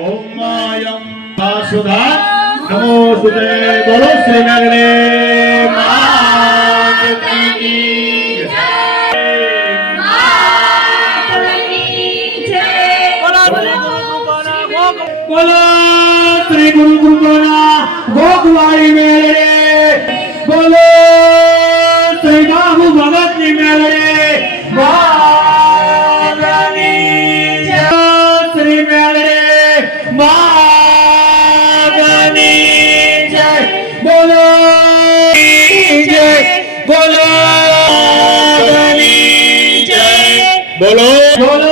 ओम मायं सुधा नमो सुते बोलो श्री मेघने मात की बोलो श्री गुरु कृपाना गोगवाड़ी मेले बोलो श्री बाबू भगत की मेले मागनी श्री मेले मागनी जय बोलो जय बोलो मागनी जय बोलो बोलो